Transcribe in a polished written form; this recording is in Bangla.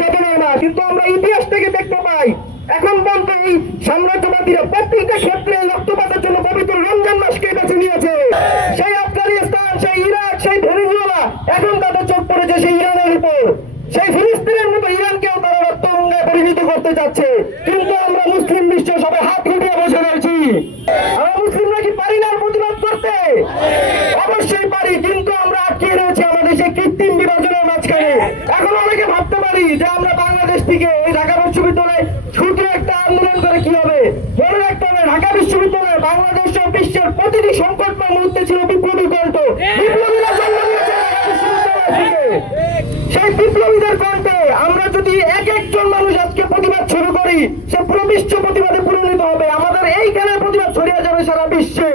সাধনের মাস, কিন্তু আমরা ইতিহাস থেকে দেখতে পাই এখন পর্যন্ত এই সাম্রাজ্যবাদীরা প্রত্যেকটা ক্ষেত্রে রক্তপাতের জন্য পবিত্র রমজান মাসকে বেছে নিয়েছে। সেই আফগানিস্তান, সেই ইরাক, সেই ভেনেজুয়েলা, এখন তাদের চোখ পড়েছে সেই ইরানের উপর। সেই ফিলিস্তিনের মতো ইরানকেও তারা রক্ত গঙ্গায় পরিণত করতে চাচ্ছে। কিন্তু আমরা মুসলিম বিশ্ব সবাই হাত উঠিয়ে বসে রয়েছি। আমরা মুসলিমরা কি পারি না প্রতিবাদ করতে? অবশ্যই পারি, কিন্তু আমরা আটকে রয়েছি আমাদের সেই কৃত্রিম বিভাজনের মাঝখানে। এখন অনেকে ভাবতে পারি যে আমরা বাংলাদেশ থেকে এই ঢাকা বিশ্ববিদ্যালয়ে ছোট একটা আন্দোলন করে কি হবে। মনে রাখতে হবে, ঢাকা বিশ্ববিদ্যালয় বাংলাদেশ ও বিশ্বের প্রতিটি সংকটময় মুহূর্তে ছিল বিপ্লবী কণ্ঠ। বিপ্লবীরা জন্ম নিয়েছে ঢাকা বিশ্ববিদ্যালয় থেকে। সেই বিপ্লবীদের কণ্ঠে আমরা যদি এক একজন মানুষ আজকে প্রতিবাদ শুরু করি, সে পুরো বিশ্ব প্রতিবাদে পরিণত হবে। আমাদের এইখানে প্রতিবাদ ছড়িয়ে যাবে সারা বিশ্বে।